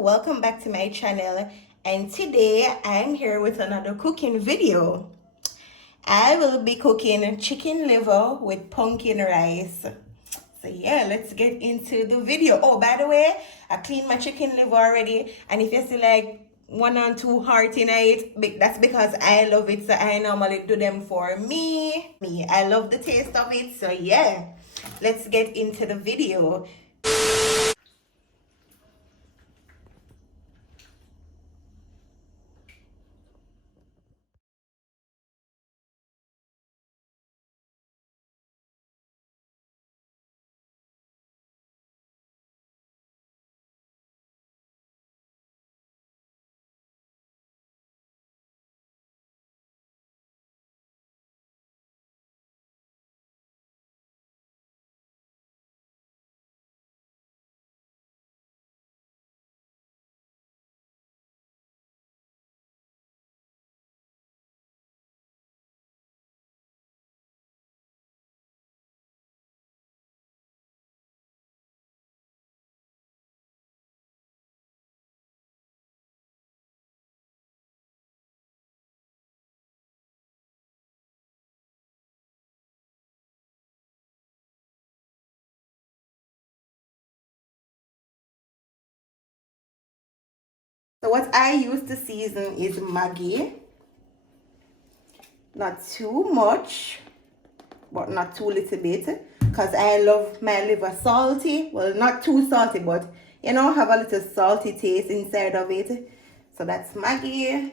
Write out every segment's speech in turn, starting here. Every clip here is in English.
welcome back to my channel, and today I'm here with another cooking video. I will be cooking chicken liver with pumpkin rice. So yeah, let's get into the video. Oh, by the way, I cleaned my chicken liver already, and if you see like one or two heart in it, that's because I love it, so I normally do them for me. I love the taste of it, so yeah, let's get into the video. So what I use to season is Maggi. Not too much, but not too little bit. Because I love my liver salty. Well, not too salty, but you know, have a little salty taste inside of it. So that's Maggi.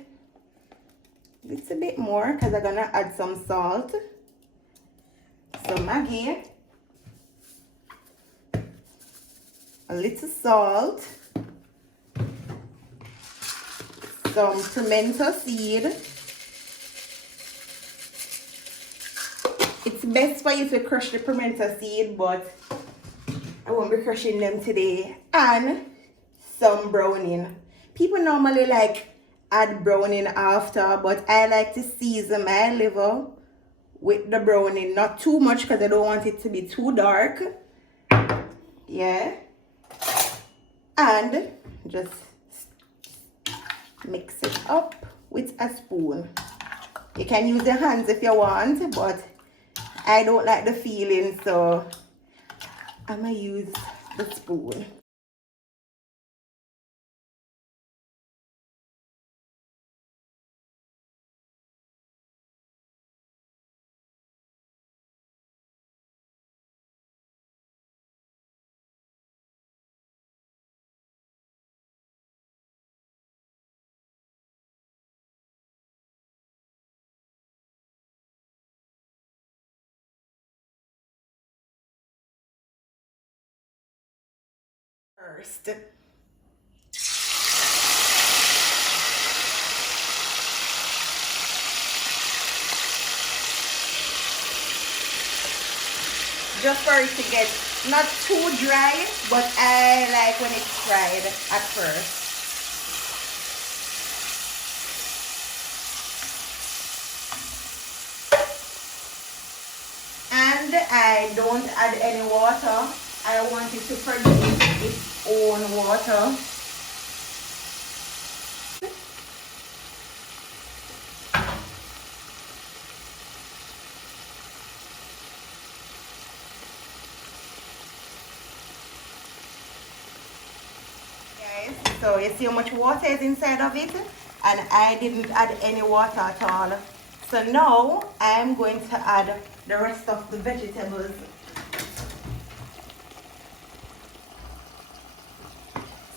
A little bit more because I'm going to add some salt. So Maggi. A little salt. Some pimento seed. It's best for you to crush the pimento seed, but I won't be crushing them today. And some browning. People normally like add browning after, but I like to season my liver with the browning. Not too much because I don't want it to be too dark. Yeah. And just mix it up with a spoon. You can use your hands if you want, but I don't like the feeling, so I'm gonna use the spoon. First, just for it to get not too dry, but I like when it's fried at first. And I don't add any water. I want it to produce its own water. So you see how much water is inside of it, and I didn't add any water at all. So now I'm going to add the rest of the vegetables.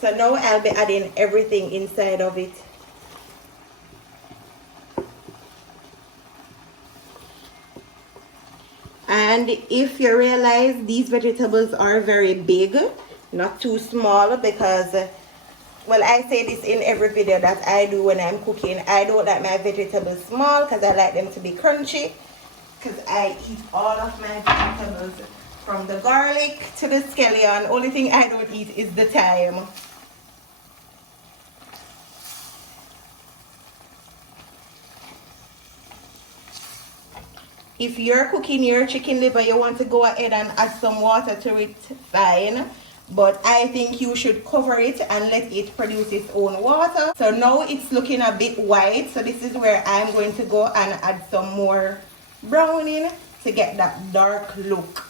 So now I'll be adding everything inside of it. And if you realize these vegetables are very big, not too small, because well, I say this in every video that I do when I'm cooking. I don't like my vegetables small because I like them to be crunchy. Because I eat all of my vegetables from the garlic to the scallion. Only thing I don't eat is the thyme. If you're cooking your chicken liver, you want to go ahead and add some water to it, fine. but I think you should cover it and let it produce its own water. So now it's looking a bit white, so this is where I'm going to go and add some more browning to get that dark look.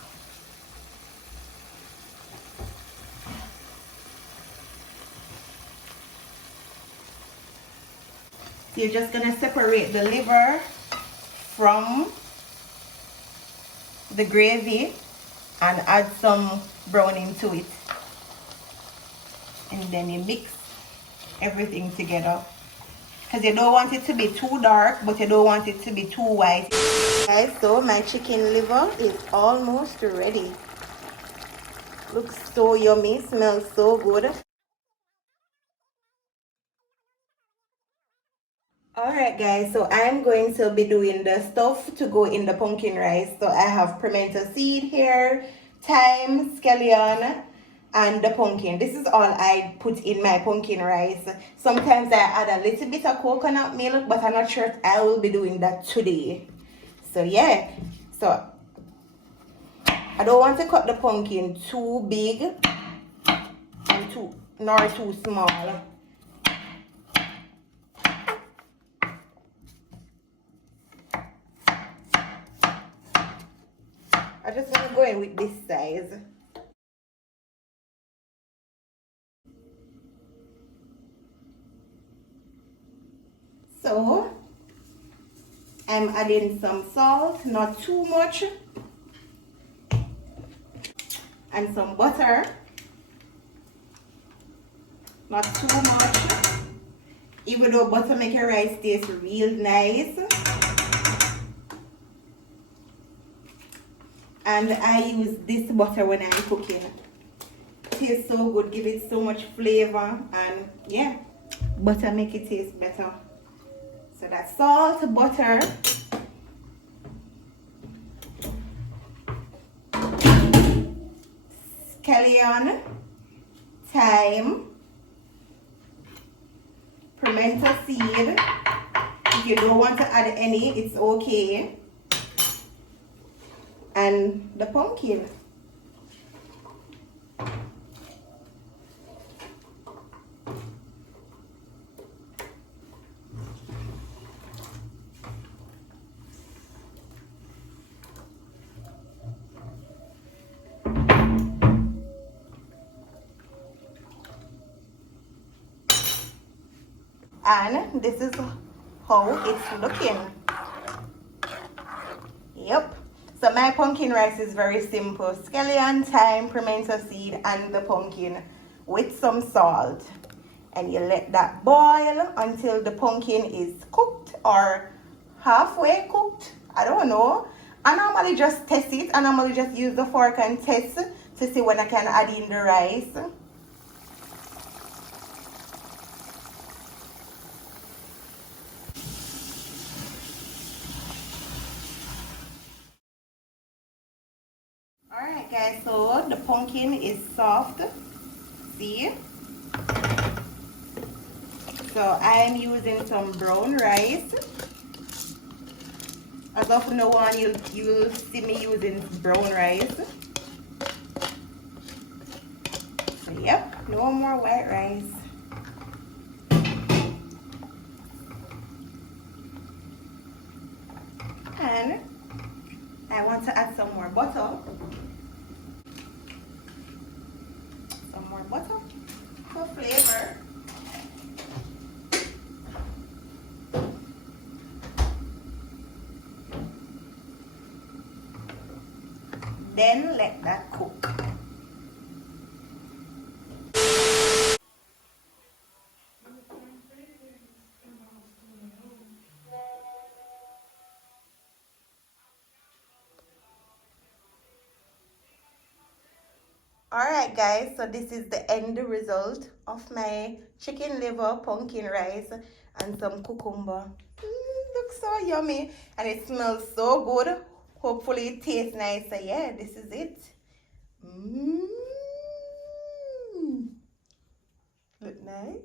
So you're just gonna separate the liver from the gravy and add some browning to it, and then you mix everything together because you don't want it to be too dark but you don't want it to be too white. Guys, so my chicken liver is almost ready. Looks so yummy, smells so good. Alright guys, so I'm going to be doing the stuff to go in the pumpkin rice. So I have pimento seed here, thyme, scallion, and the pumpkin. This is all I put in my pumpkin rice. Sometimes I add a little bit of coconut milk, but I'm not sure if I will be doing that today. So yeah, so I don't want to cut the pumpkin too big and nor too small. I just want to go in with this size. So I'm adding some salt, not too much, and some butter, not too much, even though butter make your rice taste real nice. And I use this butter when I'm cooking. It tastes so good, give it so much flavor, and yeah, butter make it taste better. So that's salt, butter, scallion, thyme, pimento seed. If you don't want to add any, it's okay. And the pumpkin. And this is how it's looking. Yep. So my pumpkin rice is very simple. Scallion, thyme, pimento seed, and the pumpkin with some salt. And you let that boil until the pumpkin is cooked or halfway cooked. I don't know. I normally just test it. I normally just use the fork and test to see when I can add in the rice. Alright guys, so the pumpkin is soft. See? So I'm using some brown rice. As of now on, you'll see me using brown rice. So yep, no more white rice. And I want to add some more butter. Some more butter for flavor. Then let that cook. Alright guys, so this is the end result of my chicken liver, pumpkin rice, and some cucumber. Looks so yummy and it smells so good. Hopefully it tastes nice. So yeah, this is it. Look nice.